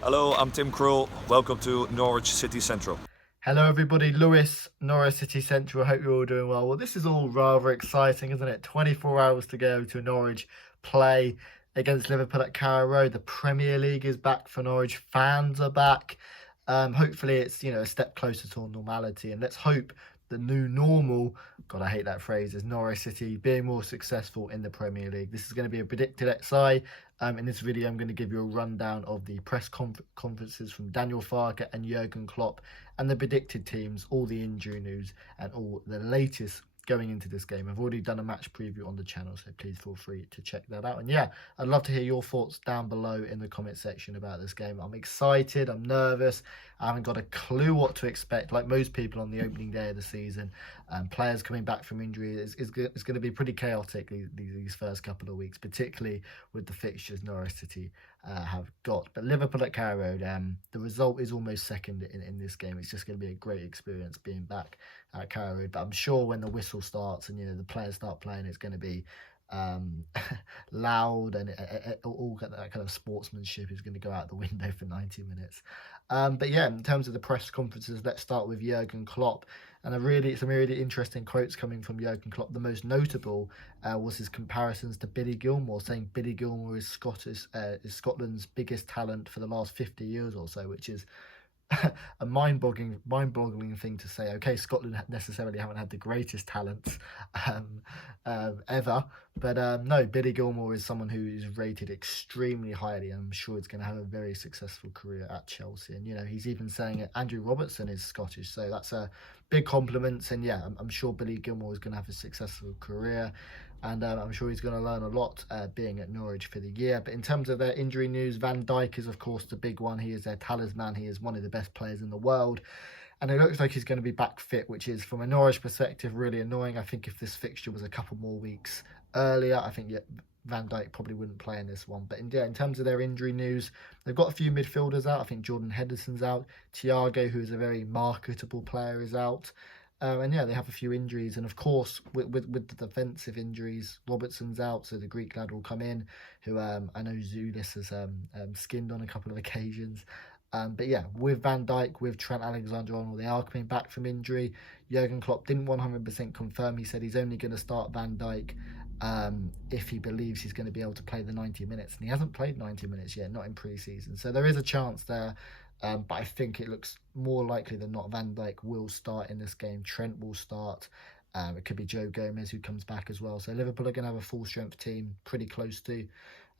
Hello, I'm Tim Krul. Welcome to Norwich City Central. Hello, everybody. Lewis, Norwich City Central. I hope you're all doing well. Well, this is all rather exciting, isn't it? 24 hours to go to Norwich play against Liverpool at Carrow Road. The Premier League is back for Norwich. Fans are back. Hopefully, it's a step closer to normality, and let's hope the new normal. God, I hate that phrase. Is Norwich City being more successful in the Premier League? This is going to be a predicted XI. In this video, I'm going to give you a rundown of the press conferences from Daniel Farke and Jurgen Klopp, and the predicted teams, all the injury news, and all the latest going into this game. I've already done a match preview on the channel, so please feel free to check that out. And yeah, I'd love to hear your thoughts down below in the comment section about this game. I'm excited, I'm nervous, I haven't got a clue what to expect, like most people on the opening day of the season. Players coming back from injury is going to be pretty chaotic these first couple of weeks, particularly with the fixtures Norwich City have got. But Liverpool at Carrow Road, the result is almost second in this game. It's just going to be a great experience being back at Carrow Road. But I'm sure when the whistle starts and the players start playing, it's going to be loud, and all that kind of sportsmanship is going to go out the window for 90 minutes. But yeah, in terms of the press conferences, let's start with Jurgen Klopp. And some really interesting quotes coming from Jurgen Klopp. The most notable was his comparisons to Billy Gilmour, saying Billy Gilmour is Scotland's biggest talent for the last 50 years or so, which is a mind-boggling thing to say. Okay, Scotland necessarily haven't had the greatest talents ever, but no, Billy Gilmour is someone who is rated extremely highly, and I'm sure he's going to have a very successful career at Chelsea. And he's even saying it, Andrew Robertson is Scottish, so that's a big compliment. And yeah, I'm sure Billy Gilmour is going to have a successful career, and I'm sure he's going to learn a lot being at Norwich for the year. But in terms of their injury news, Van Dijk is of course the big one. He is their talisman. He is one of the best players in the world, and it looks like he's going to be back fit, which is, from a Norwich perspective, really annoying. I think if this fixture was a couple more weeks earlier, I think Van Dijk probably wouldn't play in this one. But in terms of their injury news, they've got a few midfielders out. I think Jordan Henderson's out. Thiago, who is a very marketable player, is out. And yeah, they have a few injuries, and of course with the defensive injuries, Robertson's out, so the Greek lad will come in, who I know Zulis has skinned on a couple of occasions. But yeah, with Van Dijk, with Trent Alexander-Arnold, they are coming back from injury. Jurgen Klopp didn't 100% confirm. He said he's only going to start Van Dijk if he believes he's going to be able to play the 90 minutes, and he hasn't played 90 minutes yet, not in pre-season, so there is a chance there. But I think it looks more likely than not Van Dijk will start in this game. Trent will start. It could be Joe Gomez who comes back as well. So Liverpool are going to have a full-strength team, pretty close to.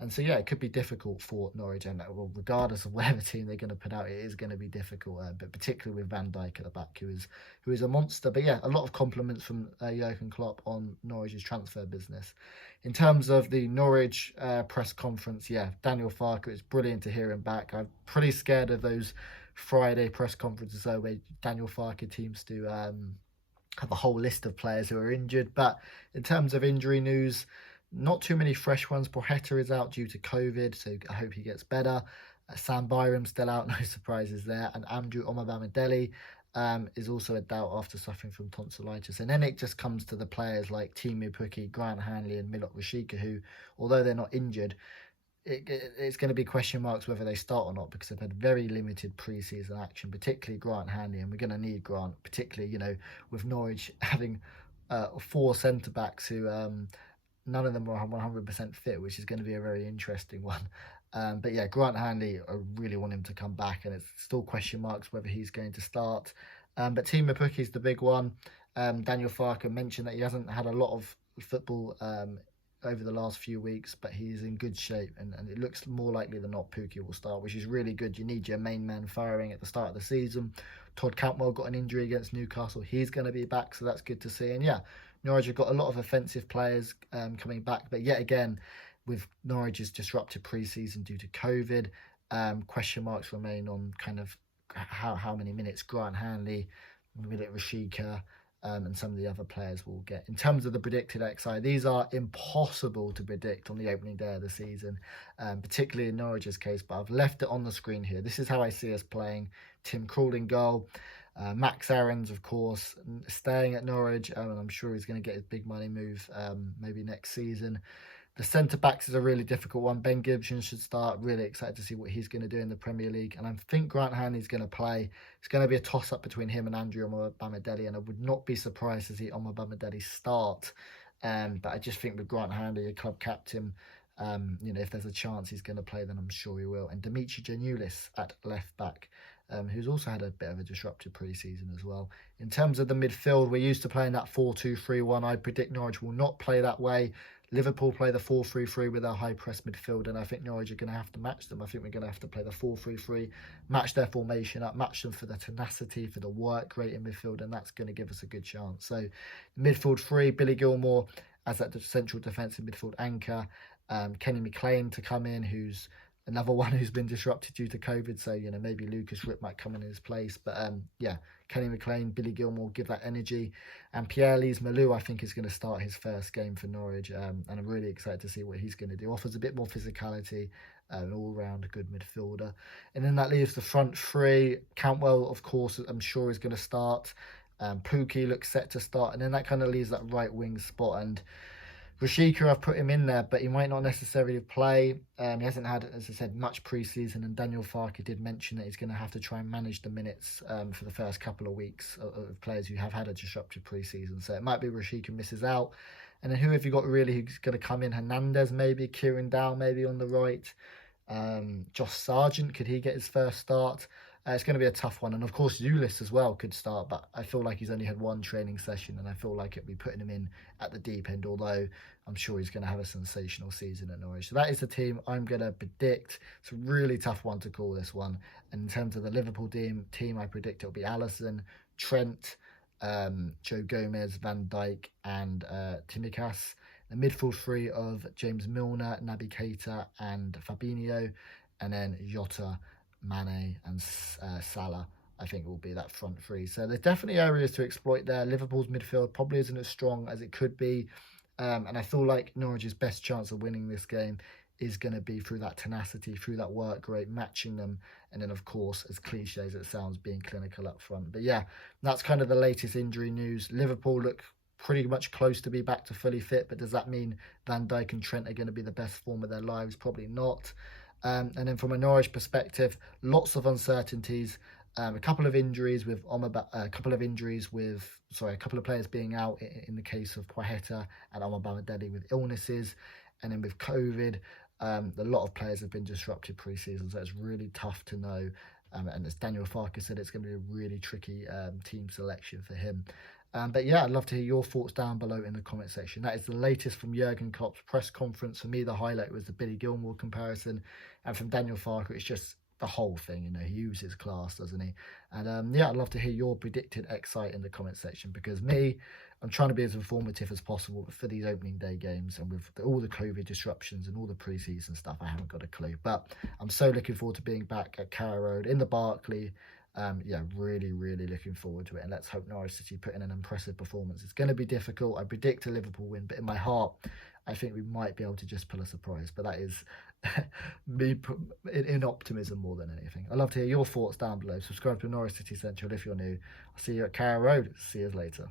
And so, yeah, it could be difficult for Norwich. And regardless of whatever team they're going to put out, it is going to be difficult. But particularly with Van Dijk at the back, who is a monster. But yeah, a lot of compliments from Jurgen Klopp on Norwich's transfer business. In terms of the Norwich press conference, yeah, Daniel Farke, it's brilliant to hear him back. I'm pretty scared of those Friday press conferences though, where Daniel Farke seems to have a whole list of players who are injured. But in terms of injury news, not too many fresh ones. Porhetta is out due to COVID, so I hope he gets better. Sam Byram's still out, no surprises there. And Andrew Omobamidele is also a doubt after suffering from tonsillitis. And then it just comes to the players like Teemu Pukki, Grant Hanley and Milot Rashica, who, although they're not injured, it's going to be question marks whether they start or not, because they've had very limited pre-season action, particularly Grant Hanley, and we're going to need Grant, particularly, with Norwich having 4 centre-backs who none of them are 100% fit, which is going to be a very interesting one. But yeah, Grant Hanley, I really want him to come back, and it's still question marks whether he's going to start. But Teemu Pukki is the big one. Daniel Farke mentioned that he hasn't had a lot of football over the last few weeks, but he's in good shape, and it looks more likely than not Pukki will start, which is really good. You need your main man firing at the start of the season. Todd Cantwell got an injury against Newcastle. He's going to be back, so that's good to see. And yeah, Norwich have got a lot of offensive players coming back, but yet again, with Norwich's disrupted pre-season due to COVID, question marks remain on kind of how many minutes Grant Hanley, Milot Rashica, and some of the other players will get. In terms of the predicted XI, these are impossible to predict on the opening day of the season, particularly in Norwich's case, but I've left it on the screen here. This is how I see us playing. Tim Krul in goal. Max Aarons, of course, staying at Norwich, and I'm sure he's going to get his big money move maybe next season. The centre-backs is a really difficult one. Ben Gibson should start. Really excited to see what he's going to do in the Premier League. And I think Grant Hanley's going to play. It's going to be a toss-up between him and Andrew Omobamidele. And I would not be surprised to see Omobamidele start. But I just think with Grant Hanley, a club captain, if there's a chance he's going to play, then I'm sure he will. And Dimitri Giannoulis at left-back. Who's also had a bit of a disrupted pre-season as well. In terms of the midfield, we're used to playing that 4-2-3-1. I predict Norwich will not play that way. Liverpool play the 4-3-3 with their high press midfield, and I think Norwich are going to have to match them. I think we're going to have to play the 4-3-3, match their formation up, match them for the tenacity, for the work rate in midfield, and that's going to give us a good chance. So midfield three, Billy Gilmour as that central defensive midfield anchor, Kenny McLean to come in, who's another one who's been disrupted due to COVID. So, maybe Lucas Ripp might come in his place. But, Kenny McLean, Billy Gilmour give that energy. And Pierre-Lise Malou, I think, is going to start his first game for Norwich. And I'm really excited to see what he's going to do. Offers a bit more physicality, an all-round good midfielder. And then that leaves the front three. Cantwell, of course, I'm sure is going to start. Pukki looks set to start. And then that kind of leaves that right wing spot. And Rashika, I've put him in there, but he might not necessarily play. He hasn't had, as I said, much pre-season, and Daniel Farke did mention that he's going to have to try and manage the minutes for the first couple of weeks of players who have had a disrupted pre-season. So it might be Rashika misses out. And then who have you got really who's going to come in? Hernandez maybe, Kieran Dow maybe on the right. Josh Sargent, could he get his first start? It's going to be a tough one. And of course, Ulis as well could start, but I feel like he's only had one training session, and I feel like it'd be putting him in at the deep end, although I'm sure he's going to have a sensational season at Norwich. So that is the team I'm going to predict. It's a really tough one to call, this one. And in terms of the Liverpool team I predict it'll be Alisson, Trent, Joe Gomez, Van Dijk, and Tsimikas. The midfield three of James Milner, Naby Keita, and Fabinho, and then Jota, Mane and Salah, I think, will be that front three. So there's definitely areas to exploit there. Liverpool's midfield probably isn't as strong as it could be. And I feel like Norwich's best chance of winning this game is going to be through that tenacity, through that work rate, matching them. And then, of course, as cliche as it sounds, being clinical up front. But yeah, that's kind of the latest injury news. Liverpool look pretty much close to be back to fully fit. But does that mean Van Dijk and Trent are going to be the best form of their lives? Probably not. And then from a Norwich perspective, lots of uncertainties. A couple of injuries with a couple of players being out in the case of Quaheta and Omobamidele with illnesses, and then with COVID, a lot of players have been disrupted pre-season, so it's really tough to know. And as Daniel Farke said, it's going to be a really tricky team selection for him. But yeah, I'd love to hear your thoughts down below in the comment section. That is the latest from Jurgen Klopp's press conference. For me, the highlight was the Billy Gilmour comparison. And from Daniel Farke, it's just the whole thing. He uses class, doesn't he? And I'd love to hear your predicted X-site in the comment section, because I'm trying to be as informative as possible for these opening day games. And with all the COVID disruptions and all the pre-season stuff, I haven't got a clue. But I'm so looking forward to being back at Carrow Road in the Barclay. Really, really looking forward to it. And let's hope Norwich City put in an impressive performance. It's going to be difficult. I predict a Liverpool win, but in my heart, I think we might be able to just pull a surprise. But that is me in optimism more than anything. I'd love to hear your thoughts down below. Subscribe to Norwich City Central if you're new. I'll see you at Carrow Road. See you later.